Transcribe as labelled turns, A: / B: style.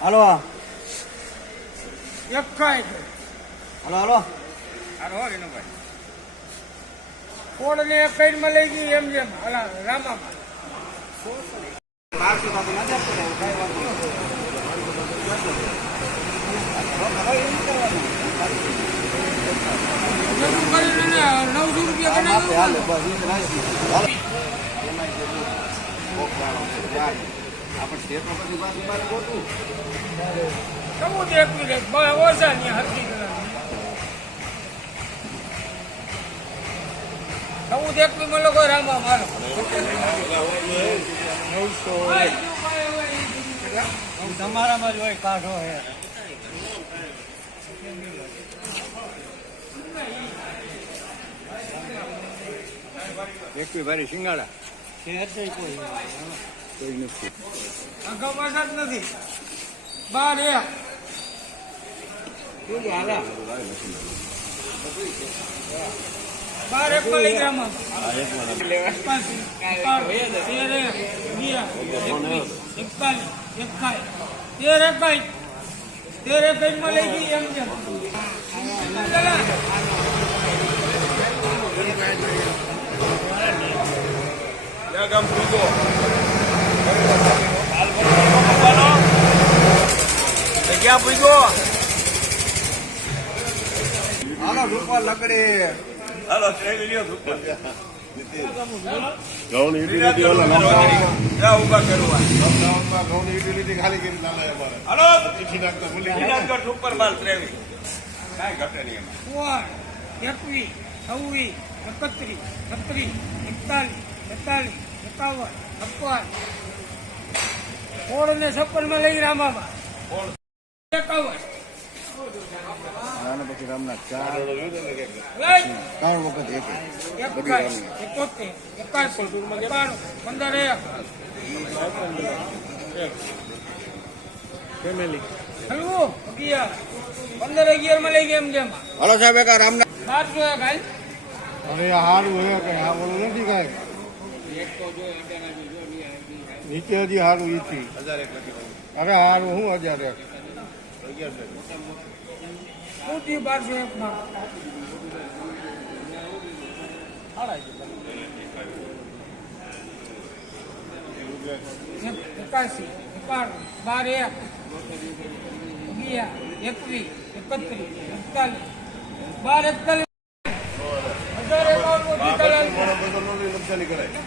A: હાલો
B: એકાય hello
A: hello હાલો
B: code ને એક કઈ માં લઈ ગઈ એમ જેમ. અલા રામામાં. એટલું કરીને નવસો રૂપિયા
A: હાલે.
B: બનાવી
A: તમારામાં જ હોય કાઢો હે. એકવી ભારી શિંગાડા. કોઈ? નથી
B: જ નથી બાર એક બાર એક માં લઈ ગયા આમાં. એકાસી, એકાણું, તેર એક, એકતાલીસ, એકાઈ, તેર એકાઈ. તેર એકાઈ માં લઈ ગઈ એમ. ચલા.
A: ક્યાં પૂછ્યો હાલો રૂપા લકડી.
B: એકવીસ, છવ્વીસ, એકત્રીસ, છત્રીસ, એકતાલીસ, એકતાલીસ એકાવન, છપ્પન. સોળ ને છપ્પનમાં લઈ રામામાં એકાવન
A: આને પછી રામનાથ ચાર. ત્રણ વખત એક
B: એકોતેર, એકાસી, એકાણું, પંદર એક. હલવું, અગિયાર. પંદર અગિયારમાં લઈ ગયા એમ જેમ.
A: હાલો સાહેબ એક આ રામનાથ.
B: બારસો એક હાલ.
C: અરે હારું હે કઈ આ બોલું નથી કઈ. નીચે હજી હારું ઈથી અરે હારું હું હજાર એક?
B: થયું બારસો એક માં એકાસી બાર એક અગિયાર એકવીસ એકત્રીસ એકતાલીસ બાર એકતાલીસ હજાર એકાવન
C: નુકસાની કરાય